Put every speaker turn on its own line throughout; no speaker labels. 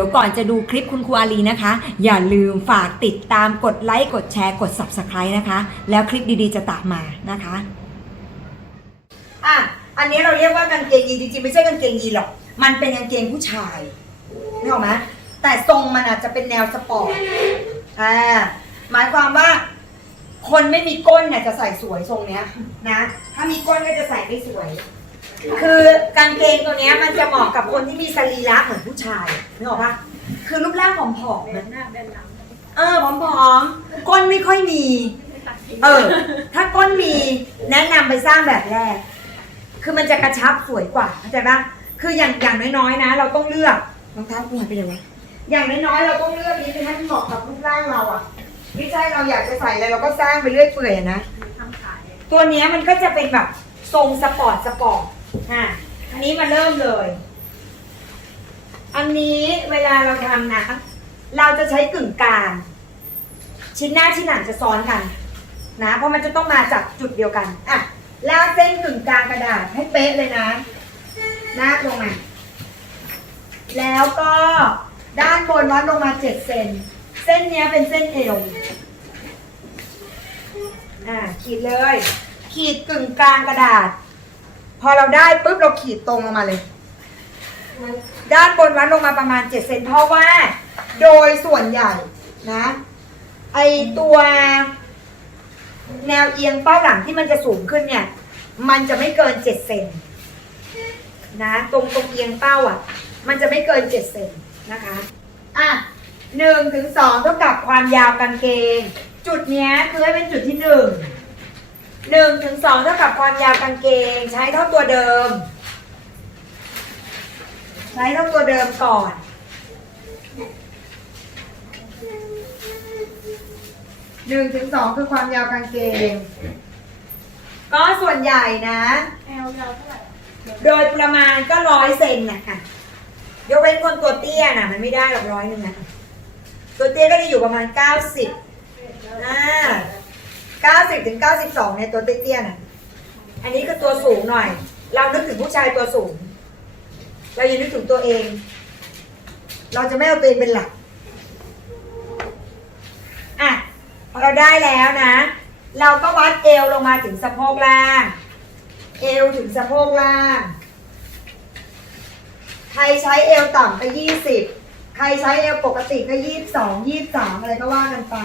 ดี๋ยวก่อนจะดูคลิปคุณครูอาลีนะคะ อย่าลืมฝากติดตามกดไลค์กดแชร์กด subscribe นะคะ แล้วคลิปดีๆจะตามมานะคะอะอันนี้เราเรียกว่ากางเกงยีนจริงๆไม่ใช่กางเกงยีนหรอกมันเป็นกางเกงผู้ชายนึกออกไหมแต่ทรงมันอาจจะเป็นแนวสปอร์ตอ่าหมายความว่าคนไม่มีก้นเนี่ยจะใส่สวยทรงเนี้ยนะ ถ้ามีก้นก็จะใส่ไม่สวย คือกางเกงตัวเนี้ยมันจะเหมาะกับคนที่มีสรีระเหมือนผู้ชายนึกออกปะคือรูปร่างผอมๆนะ
หน้าแบนหลัง
เออผอมๆก้นไม่ค่อยมี เออ ถ้าก้นมีแนะนำไปสร้างแบบแรก คือมันจะกระชับสวยกว่าเข้าใจปะคืออย่างอย่างน้อยๆนะ เราต้องเลือกรองเท้ากูหายไปเลยวะอย่างน้อยๆเราต้องเลือกนี้ให้มันเหมาะกับรูปร่างเราอะไม่ใช่เราอยากจะใส่อะไรเราก็สร้างไปเรื่อยเปื่อยอะนะ
ทำขาย
ตัวเนี้ยมันก็จะเป็นแบบทรงสปอร์ตสปอร์ต อะ อันนี้มาเริ่มเลย อันนี้เวลาเราทำนะ เราจะใช้กึ่งกลาง ชิ้นหน้าชิ้นหลังจะซ้อนกันนะ เพราะมันจะต้องมาจากจุดเดียวกัน อะ ลากเส้นกึ่งกลางกระดาษให้เป๊ะเลยนะลากลงมา แล้วก็ด้านบนวัดลงมาเจ็ดเซน เส้นเนี้ยเป็นเส้นเอว อ่า ขีดเลย ขีดกึ่งกลางกระดาษ พอเราได้ปุ๊บเราขีดตรงลงมาเลย ด้านบนวัดลงมาประมาณ7เซนเพราะว่า โดยส่วนใหญ่นะไอตัวแนวเอียงเป้าหลังที่มันจะสูงขึ้นเนี่ย มันจะไม่เกิน7เซนนะตรงตรงเอียงเป้าอะ มันจะไม่เกิน7เซนนะคะอะหนึ่งถึงสองเท่ากับความยาวกางเกง จุดเนี้ยคือให้เป็นจุดที่หนึ่ง หนึ่งถึงสองเท่ากับความยาวกางเกง ใช้เท่าตัวเดิม ใช้เท่าตัวเดิมก่อน หนึ่งถึงสองคือความยาวกางเกง ก็ส่วนใหญ่นะ
แอลยาวเท่าไหร่
โดยประมาณก็ร้อยเซนนะคะยกเว้นคนตัวเตี้ยนะมันไม่ได้หรอกร้อยหนึ่งนะคะตัวเตี้ยก็จะอยู่ประมาณเก้าสิบอ่า เก้าสิบถึงเก้าสิบสองเนี่ยตัวเตี้ยๆน่ะอันนี้คือตัวสูงหน่อย เรานึกถึงผู้ชายตัวสูง เราอย่านึกถึงตัวเอง เราจะไม่เอาตัวเองเป็นหลัก อะ พอเราได้แล้วนะ เราก็วัดเอวลงมาถึงสะโพกล่าง เอวถึงสะโพกล่าง ใครใช้เอวต่ำก็ยี่สิบใครใช้เอวปกติก็ยี่สิบสองยี่สิบสามอะไรก็ว่ากันไป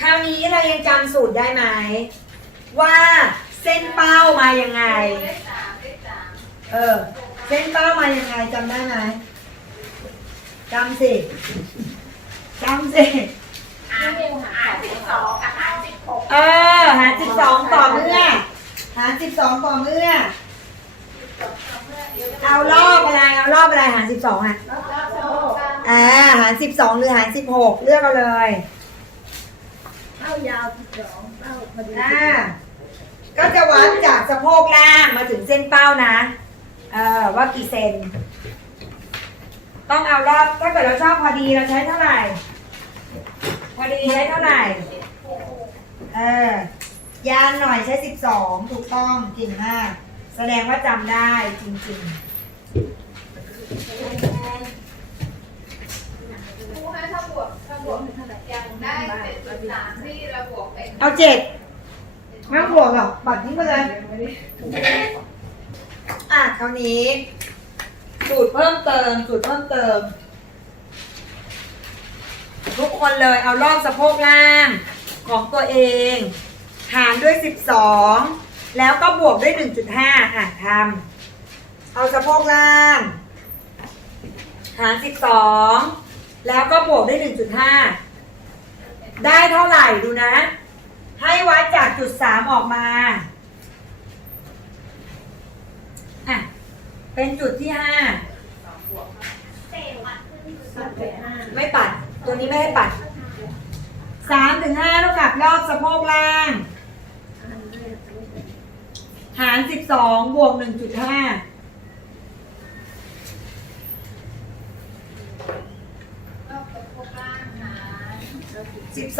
คราว นี้เรายังจำสูตรได้ไหม ว่าเส้นเป้ามายังไง เออ เส้นเป้ามายังไงจำได้ไหมจำสิจำสิ
อ่านอ่านสิบสองกับอ่านสิบหก
เออ หาสิบสองต่อเมื่อ หาสิบสองต่อเมื่อ เอารอบอะไรเอารอบอะไรหารสิบสองอะ
แล้วก็โซ่
อ่าหารสิบสองหรือหารสิบหกเลือกเอาเลย
เต้ายาวสิบสองเต้าพอดี
อ่าก็จะวัดจากสะโพกล่างมาถึงเส้นเป้านะ เออว่ากี่เซน ต้องเอารอบ ถ้าเกิดเราชอบพอดีเราใช้เท่าไหร่ พอดีใช้เท่าไหร่ เออ ยานหน่อยใช้สิบสองถูกต้องเก่งมาก แสดงว่าจำได้จริง
ครูให้ถ้าบวกถ้าบวกยัง ได้เจ็ดจุดสามที่เราบวกเป็น
ๆเอาเจ็ดไม่ต้องห่วงหรอกบัตรทิ้งไปเลยอะคราวนี้ สูตรเพิ่มเติม สูตรเพิ่มเติม ทุกคนเลยเอารอบสะโพกล่าง ของตัวเอง หารด้วย 12 แล้วก็บวกด้วย 1.5อะทำเอาสะโพกล่าง หาร 12 แล้วก็บวกด้วย 1.5 ได้เท่าไหร่ดูนะ ให้วัดจากจุด3ออกมาอะเป็นจุดที่5ไม่ปัด ตัวนี้ไม่ให้ปัดสามถึงห้าเท่ากับรอบสะโพกล่าง หารสิบสองบวกหนึ่งจุดห้า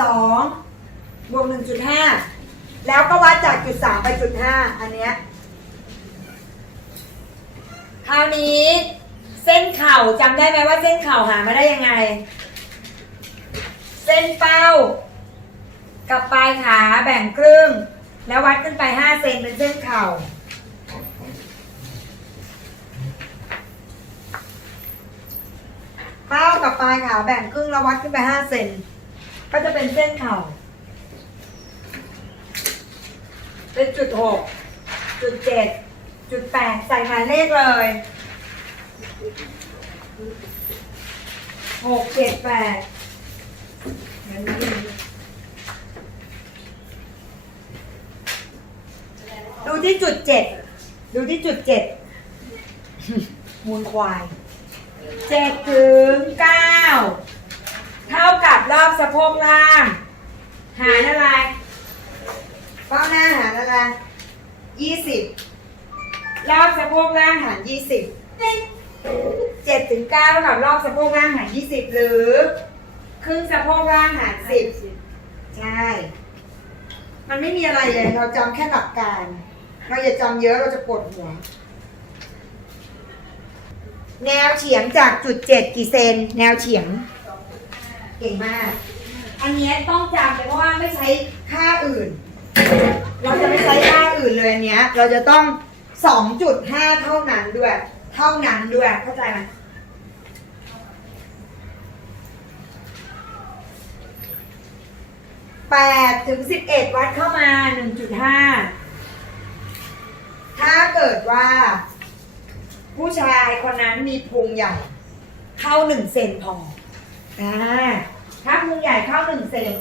รอบวกล่างหาร
สสิบสองบวกหนึ่งจุดห้าแล้วก็วัดจากจุดสามไปจุดห้าอันเนี้ย คราวนี้ เส้นเข่าจำได้ไหมว่าเส้นเข่าหามาได้ยังไง เส้นเป้า กับปลายขาแบ่งครึ่ง แล้ววัดขึ้นไปห้าเซนเป็นเส้นเข่าเป้ากับปลายขาแบ่งครึ่งแล้ววัดขึ้นไปห้าเซน ก็จะเป็นเส้นเข่า เป็นจุดหก จุดเจ็ด จุดแปดใส่หมายเลขเลยหกเจ็ดแปดดูที่จุดเจ็ด ดูที่จุดเจ็ด มูลควายเจ็ดถึงเก้า เท่ากับรอบสะโพกล่าง หารอะไรเป้าหน้าหารอะไรยี่สิบรอบสะโพกล่างหารยี่สิบเจ็ดถึงเก้ากับรอบสะโพกล่างหารยี่สิบหรือ ครึ่งสะโพกล่างหารสิบใช่ มันไม่มีอะไรเลย เราจำแค่หลักการ เราอย่าจำเยอะเราจะปวดหัว แนวเฉียงจากจุดเจ็ดกี่เซน แนวเฉียง เก่งมาก อันเนี้ยต้องจำเลยเพราะว่าไม่ใช้ค่าอื่น เราจะไม่ใช้ค่าอื่นเลยอันเนี้ย เราจะต้องสองจุดห้าเท่านั้นด้วย เท่านั้นด้วย เข้าใจไหมแปดถึงสิบเอ็ดวัดเข้ามาหนึ่งจุดห้าถ้าเกิดว่า ผู้ชายคนนั้นมีพุงใหญ่ เข้าหนึ่งเซนพอ อ่าถ้าพุงใหญ่เข้าหนึ่งเซน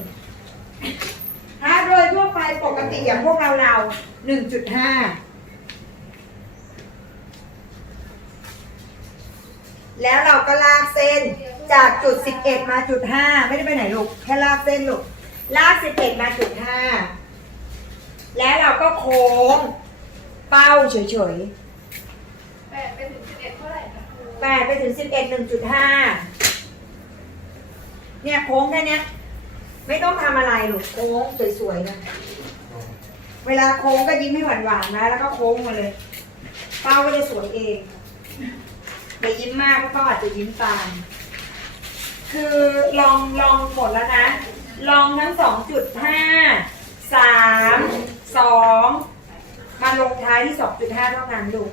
ถ้าโดยทั่วไปปกติอย่างพวกเราเราหนึ่งจุดห้าแล้วเราก็ลากเส้นจากจุดสิบเอ็ดมาจุดห้าไม่ได้ไปไหนลูก แค่ลากเส้นลูก ลากสิบเอ็ดมาจุดห้าแล้วเราก็โค้ง เป้าเฉยๆ
แปดไปถึงสิบเอ็ดเท่าไหร่คะครู
แปดไปถึงสิบ เนี่ยโค้งแค่เนี้ย ไม่ต้องทำอะไรหรอกโค้งสวยๆนะเวลาโค้งก็ยิ้มให้หวานๆนะ แล้วก็โค้งมาเลย เป้าก็จะสวยเองอย่ายิ้มมากเพราะเป้าอาจจะยิ้มตามคือลองลองหมดแล้วนะ ลองทั้งสองจุดห้าสามสองมาลงท้ายที่สองจุดห้าเท่านั้นดู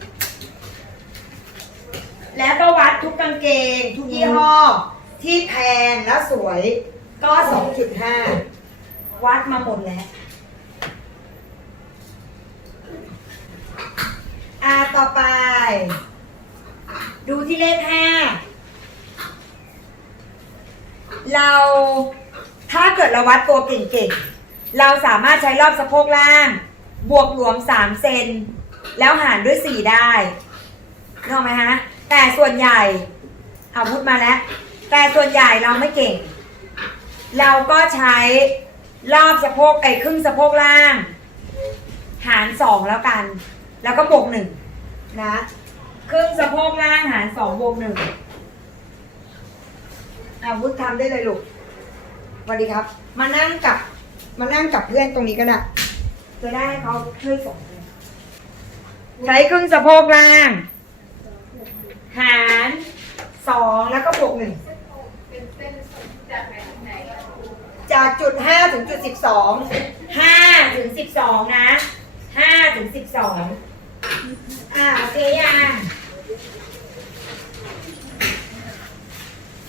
แล้วก็วัดทุกกางเกง ทุกยี่ห้อ ที่แพงแล้วสวยก็2.5วัดมาหมดแล้วอ่าต่อไป ดูที่เลข5เราถ้าเกิดเราวัดตัวเก่งๆ เราสามารถใช้รอบสะโพกล่าง บวกหลวม 3 เซน แล้วหารด้วย 4 ได้นึกออกไหมฮะ แต่ส่วนใหญ่เอาพูดมาแล้ว แต่ส่วนใหญ่เราไม่เก่ง เราก็ใช้รอบสะโพกไอ้ครึ่งสะโพกล่าง หารสองแล้วกัน แล้วก็บวกหนึ่งนะครึ่งสะโพกล่างหารสองบวกหนึ่งอาวุธทำได้เลยลูกสวัสดีครับ มานั่งกับมานั่งกับเพื่อนตรงนี้ก็ได้จะได้ให้เขาช่วยสอนใช้ครึ่งสะโพกล่าง หารสองแล้วก็บวกหนึ่ง
จาก
จุดห้าถึงจุดสิบสองห้าถึงสิบสองนะห้าถึงสิบสองอ่าโอเคยัง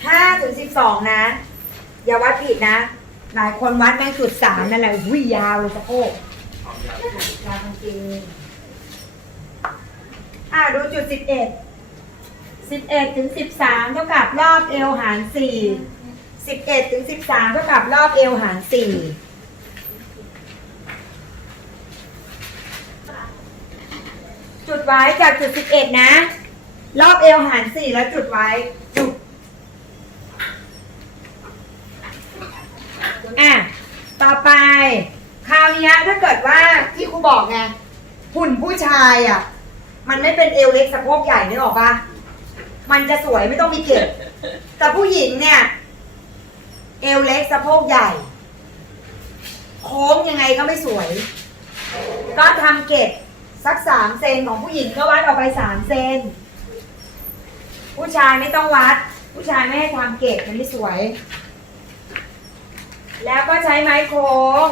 ห้าถึงสิบสองนะ อย่าวัดผิดนะ หลายคนวัดแม่งจุดสามนั่นแหละวิ่ยาวเลยสะโพกยาวจริงอ่าดูจุดสิบเอ็ดสิบเอ็ดถึงสิบสามเท่ากับรอบเอวหารสี่ สิบเอ็ดถึงสิบสามเท่ากับรอบเอวหารสี่จุดไว้จากจุดสิบเอ็ดนะ รอบเอวหารสี่แล้วจุดไว้จุดอะ ต่อไป คราวนี้ถ้าเกิดว่าที่ครูบอกไงหุ่นผู้ชายอะ มันไม่เป็นเอวเล็กสะโพกใหญ่นึกออกปะมันจะสวยไม่ต้องมีเก็บแต่ผู้หญิงเนี่ย เอวเล็กสะโพกใหญ่ โค้งยังไงก็ไม่สวย ก็ทำเกตสักสามเซนของผู้หญิงก็วัดออกไปสามเซน ผู้ชายไม่ต้องวัด ผู้ชายไม่ให้ทำเกตมันไม่สวย แล้วก็ใช้ไม้โค้ง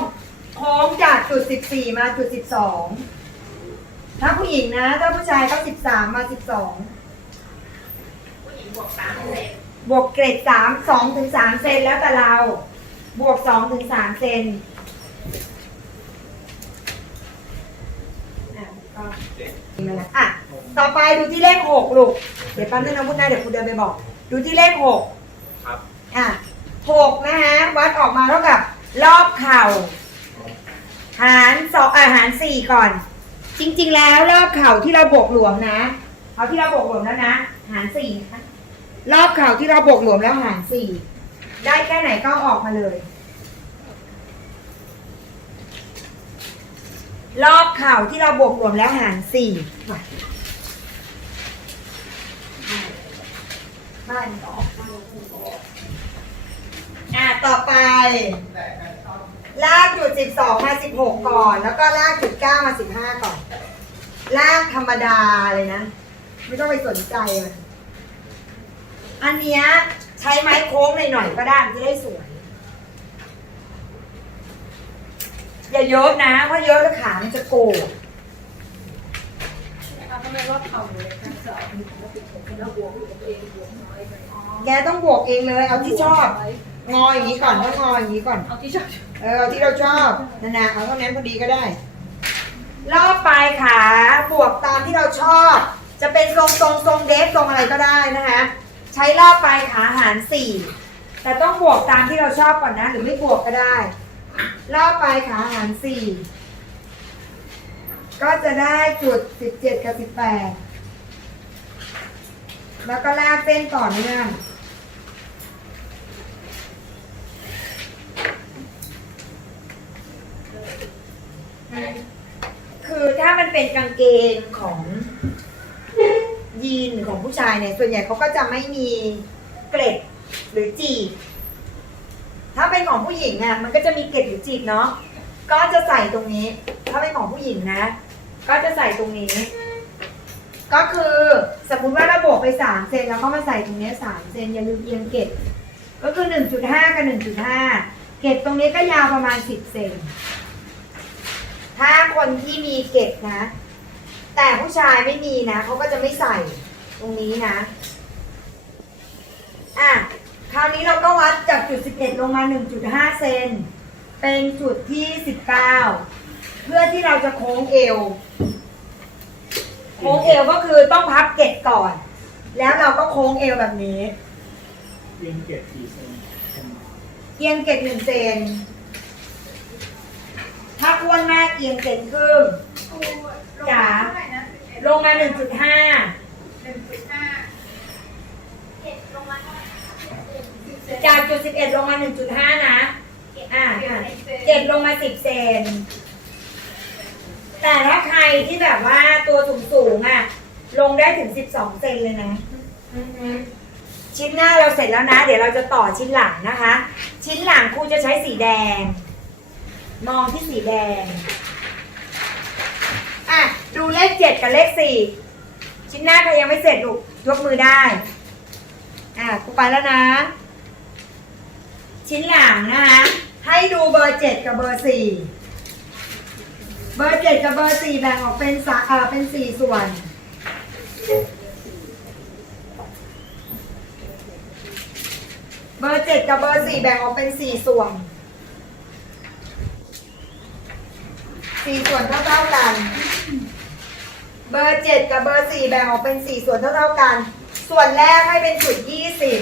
โค้งจากจุดสิบสี่มาจุดสิบสองถ้าผู้หญิงนะ ถ้าผู้ชายก็สิบสามมาสิบสอง
ผู้หญิงบวกสามเซน
บวกเกรดสามสองถึงสามเซนแล้วแต่เรา บวกสองถึงสามเซนอะก็นี่แหละอะ ต่อไปดูที่เลขหกลูก เดี๋ยวแป๊บนึงนะพูดนะเดี๋ยวคุณเดินไปบอก ดูที่เลขหก
ครับ
อะหกนะฮะวัดออกมาเท่ากับ รอบเข่า หารสองอาหารสี่ก่อน จริง ๆ แล้วรอบเข่าที่เราบวกหลวมนะ เอาที่เราบวกหลวมแล้วนะ หารสี่นะคะ รอบข่าวที่เราบวกหลวมแล้วหารสี่ได้แค่ไหนก็ออกมาเลย รอบข่าวที่เราบวกหลวมแล้วหารสี่บ้านออกบ้านออกอะต่อไป ลากจุดสิบสองมาสิบหกก่อน แล้วก็ลากจุดเก้ามาสิบห้าก่อน ลากธรรมดาเลยนะ ไม่ต้องไปสนใจมัน อันเนี้ยใช้ไม้โค้งหน่อยๆก็ได้มันจะได้สวย อย่าเยอะนะ เพราะเยอะแล้วขามันจะโกง
เอาทำไมว่าเข่าเลยทั้งสองแล้วบวกกับตัวเองบวกน้อยไป
แกต้องบวกเองเลย เอาที่ชอบ งออย่างนี้ก่อนต้องงออย่างนี้ก่อน
เอาที่ชอบ
เออเอาที่เราชอบนะนะเอาเท่านั้นพอดีก็ได้ รอบปลายขาบวกตามที่เราชอบ จะเป็นทรงทรงทรงเดฟทรงอะไรก็ได้นะคะ ใช้รอบปลายขาหารสี่แต่ต้องบวกตามที่เราชอบก่อนนะ หรือไม่บวกก็ได้ รอบปลายขาหารสี่ก็จะได้จุดสิบเจ็ดกับสิบแปดแล้วก็ลากเส้นต่อเนื่องคือถ้ามันเป็นกางเกงของ ยีนของผู้ชายเนี่ย ส่วนใหญ่เขาก็จะไม่มีเกล็ดหรือจีบ ถ้าเป็นของผู้หญิงอะ มันก็จะมีเกล็ดหรือจีบเนาะ ก็จะใส่ตรงนี้ ถ้าเป็นของผู้หญิงนะ ก็จะใส่ตรงนี้ ก็คือสมมุติว่าเราบวกไปสามเซนแล้วก็มาใส่ตรงนี้สามเซนอย่าลืมเอียงเกล็ด ก็คือหนึ่งจุดห้ากับหนึ่งจุดห้าเกล็ดตรงนี้ก็ยาวประมาณสิบเซนถ้าคนที่มีเก็บนะ แต่ผู้ชายไม่มีนะเขาก็จะไม่ใส่ตรงนี้นะ อะ คราวนี้เราก็วัดจากจุด 11 ลงมา 1.5 เซน เป็นจุดที่ 19 เพื่อที่เราจะโค้งเอว โค้งเอวก็คือต้องพับเก็ดก่อน แล้วเราก็โค้งเอวแบบนี้
เรียนเกียรติกี่เซน
เอียงเก็ดหนึ่งเซน ถ้าอ้วนมากเอียงเซนครึ่ง จ๋าลงมา1.5
หนึ่งจุดห้าเจ็ดลงมาเท่าไหร่
จากจุด11ลงมา1.5นะอ่าอ่าเจ็ดลงมา10เซน แต่ถ้าใครที่แบบว่าตัวสูงสูงๆอะ ลงได้ถึง12เซนเลยนะอือฮึชิ้นหน้าเราเสร็จแล้วนะ เดี๋ยวเราจะต่อชิ้นหลังนะคะ ชิ้นหลังครูจะใช้สีแดง มองที่สีแดงอะ ดูเลข7กับเลข4ชิ้นหน้าใครยังไม่เสร็จลูกยกมือได้ อะครูไปแล้วนะ ชิ้นหลังนะคะ ให้ดูเบอร์เจ็ดกับเบอร์สี่เบอร์เจ็ดกับเบอร์สี่แบ่งออกเป็นสาเออเป็นสี่ส่วน เบอร์เจ็ดกับเบอร์สี่แบ่งออกเป็นสี่ส่วนสี่ส่วนเท่าๆกัน เบอร์เจ็ดกับเบอร์สี่แบ่งออกเป็นสี่ส่วนเท่าๆกัน ส่วนแรกให้เป็นจุดยี่สิบ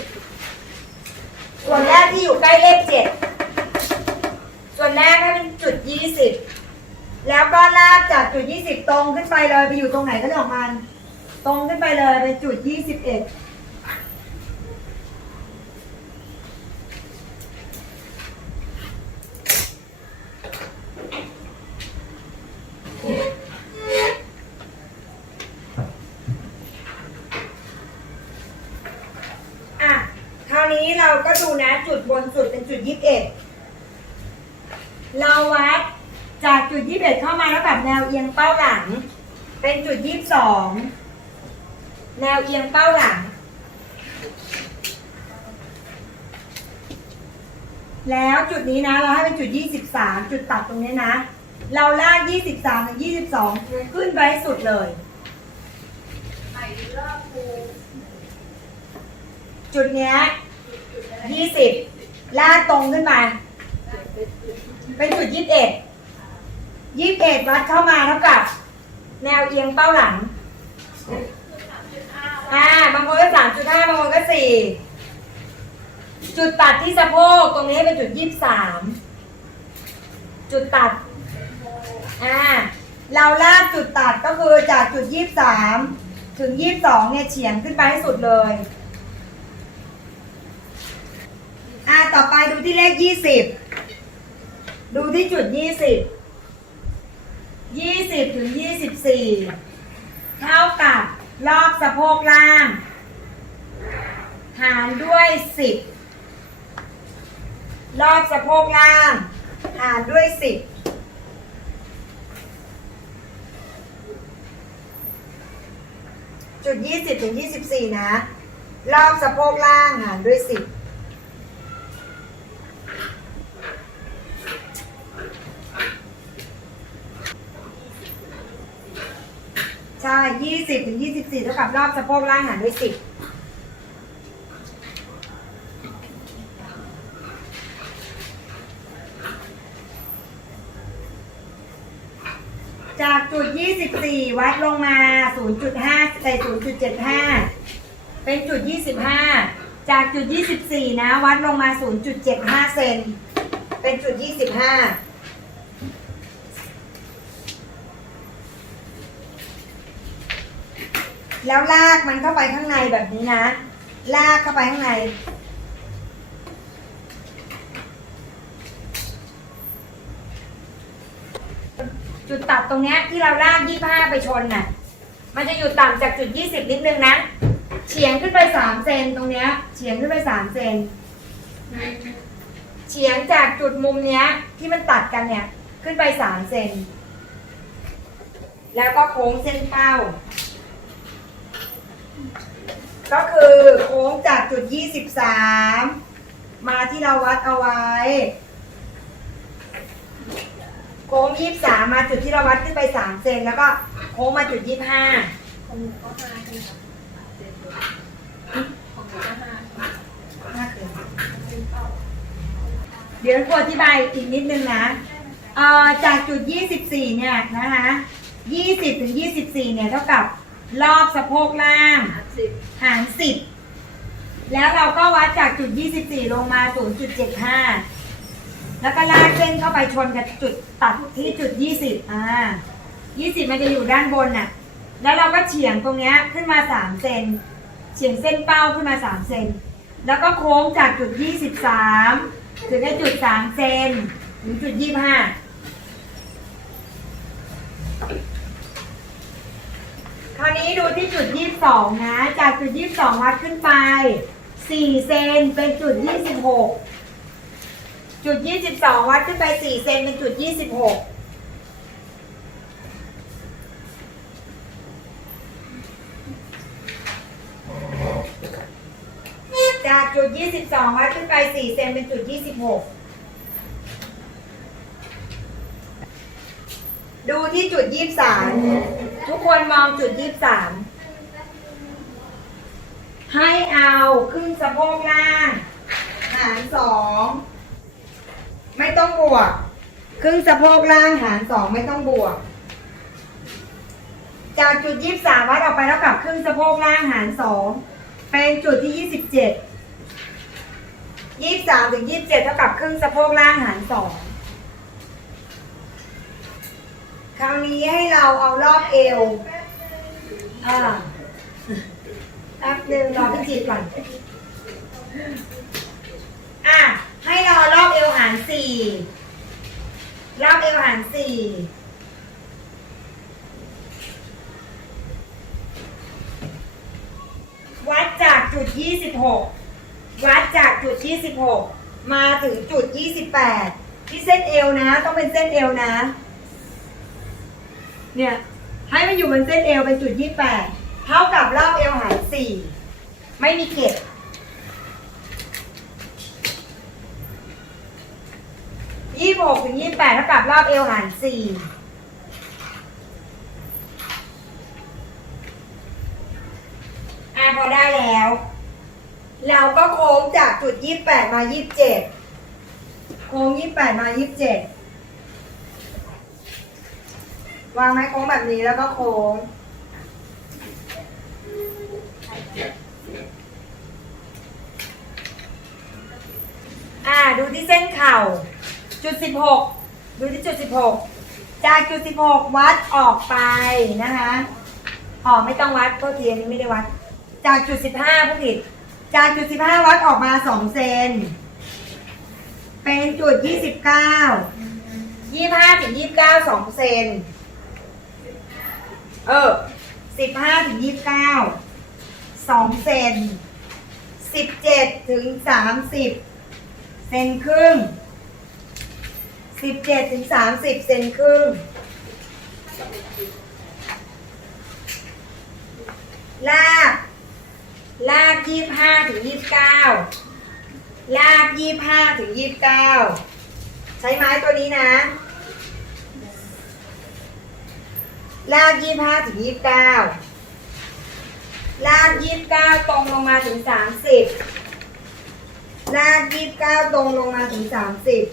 ส่วนแรกที่อยู่ใกล้เลขเจ็ดส่วนแรกให้เป็นจุดยี่สิบแล้วก็ลากจากจุดยี่สิบตรงขึ้นไปเลยไปอยู่ตรงไหนก็เรื่องของมัน ตรงขึ้นไปเลยเป็นจุดยี่สิบเอ็ด นี้เราก็ดูนะจุดบนสุดเป็นจุดยี่สิบเอ็ดเราวัดจากจุดยี่สิบเอ็ดเข้ามาแล้วแบบแนวเอียงเป้าหลัง เป็นจุดยี่สิบสองแนวเอียงเป้าหลัง แล้วจุดนี้นะเราให้เป็นจุดยี่สิบสามจุดตัดตรงนี้นะ เราลากยี่สิบสามถึงยี่สิบสองขึ้นไปสุดเลยจุดเนี้ย ยี่สิบลากตรงขึ้นมา เป็นจุดยี่สิบเอ็ดยี่สิบเอ็ดวัดเข้ามาเท่ากับ แนวเอียงเป้าหลัง อ่า บางคนก็สามจุดห้าบางคนก็สี่จุดตัดที่สะโพกตรงนี้เป็นจุดยี่สิบสามจุดตัด อ่า เราลากจุดตัดก็คือจากจุดยี่สิบสามถึงยี่สิบสองเนี่ยเฉียงขึ้นไปให้สุดเลย อ่า ต่อไปดูที่เลขยี่สิบดูที่จุดยี่สิบยี่สิบถึงยี่สิบสี่เท่ากับรอบสะโพกล่าง หารด้วยสิบรอบสะโพกล่าง หารด้วยสิบจุดยี่สิบถึงยี่สิบสี่นะ รอบสะโพกล่างหารด้วยสิบ่สิบถึงยี่สิบสี่เท่ากับรอบสะโพกล่างหารด้วยสิบจากจุดยี่สิบสี่วัดลงมาศูนย์จุดห้าใส่จุดเจ็ดห้าเป็นจุดยี่สิบห้าจากจุดยี่สิบสี่นะ วัดลงมาศูนย์จุดเจ็ดห้าเซน เป็นจุดยี่สิบห้า แล้วลากมันเข้าไปข้างในแบบนี้นะ ลากเข้าไปข้างใน จุดตัดตรงเนี้ยที่เราลากยี่ห้าไปชนน่ะ มันจะอยู่ต่ำจากจุดยี่สิบนิดนึงนะ เฉียงขึ้นไปสามเซนตรงเนี้ย เฉียงขึ้นไปสามเซน เฉียงจากจุดมุมเนี้ยที่มันตัดกันเนี่ย ขึ้นไปสามเซน แล้วก็โค้งเส้นเป้า ก็คือโค้งจากจุด 23 มาที่เราวัดเอาไว้ โค้ง 23 มาจุดที่เราวัดขึ้นไป 3 เซนแล้วก็โค้งมาจุด25
ของหนูก็ห้าใช่ไหมคะเจ็ดของหนูก็ห้า
ห้าเกินเดี๋ยวครูอธิบายอีกนิดนึงนะ เอ่อจากจุด 24 เนี่ยนะคะ 20 ถึง 24 เนี่ยเท่ากับ รอบสะโพกล่าง
สิบ
หาร10แล้วเราก็วัดจากจุด 24 ลงมา 0.75 แล้วก็ลากเส้นเข้าไปชนกับจุดตัดที่จุด 20 อ่า 20 มันจะอยู่ด้านบนน่ะ แล้วเราก็เฉียงตรงเนี้ยขึ้นมา 3 เซน เฉียงเส้นเป้าขึ้นมา 3 เซน แล้วก็โค้งจากจุด 23 ถึงได้จุด 3 เซน ถึงจุด 25ค ราวนี้ดูที่จุด 22 นะ จากจุด 22 วัดขึ้นไป 4 เซนเป็นจุด 26 จุด 22 วัดขึ้นไป 4 เซนเป็นจุด 26จากจุด 22 วัดขึ้นไป 4 เซนเป็นจุด 26 ดูที่จุด 23 ทุกคนมองจุด23ให้เอาขึ้นสะโพกล่าง หารสองไม่ต้องบวก ครึ่งสะโพกล่างหารสองไม่ต้องบวก จากจุด23วัดออกไปแล้วกับครึ่งสะโพกล่างหารสองเป็นจุดที่27 23ถึง27เท่ากับครึ่งสะโพกล่างหารสอง คราวนี้ให้เราเอารอบเอว อ่าแป๊บนึงรอพี่จีก่อน อะ ให้เรารอบเอวหารสี่รอบเอวหารสี่วัดจากจุดยี่สิบหกวัดจากจุดยี่สิบหกมาถึงจุดยี่สิบแปดที่เส้นเอวนะ ต้องเป็นเส้นเอวนะ เนี่ยให้มันอยู่บนเส้นเอวเป็นจุดยี่แปดเท่ากับรอบเอวหารสี่ไม่มีเก็บยี่หกถึงยี่แปดเท่ากับรอบเอวหารสี่อะพอได้แล้ว เราก็โค้งจากจุดยี่แปดมายี่เจ็ดโค้งยี่แปดมายี่เจ็ด วางไม้โค้งแบบนี้แล้วก็โค้ง อ่าดูที่เส้นเข่า จุดสิบหกดูที่จุดสิบหกจากจุดสิบหกวัดออกไปนะคะออไม่ต้องวัดเพราะทีอันนี้ไม่ได้วัด จากจุดสิบห้าผู้ผิด จากจุดสิบห้าวัดออกมาสองเซน เป็นจุดยี่สิบเก้ายี่ห้าถึงยี่สิบเก้าสองเซน เออสิบห้าถึงยี่สิบเก้าสองเซนสิบเจ็ดถึงสามสิบเซนครึ่งสิบเจ็ดถึงสามสิบเซนครึ่ง ลาก ลากยี่ห้าถึงยี่สิบเก้าลากยี่ห้าถึงยี่สิบเก้าใช้ไม้ตัวนี้นะ ลากยี่ห้าถึงยี่เก้าลากยี่เก้าตรงลงมาถึงสามสิบลากยี่สิบเก้าตรงลงมาถึงสามสิบ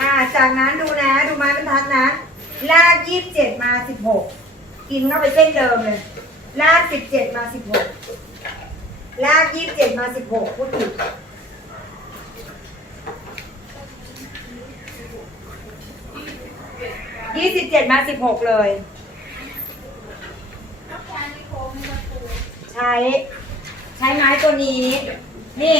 อ่า จากนั้นดูนะ ดูไม้บรรทัดนะ ลากยี่สิบเจ็ดมาสิบหกกินเข้าไปเส้นเดิมเลย ลากสิบเจ็ดมาสิบหกลากยี่สิบเจ็ดมาสิบหกพูดผิด ยี่สิบเจ็ดมาสิบหกเลย
แค่นี้โค้งมันปู
ใช้ ใช้ไม้ตัวนี้ นี่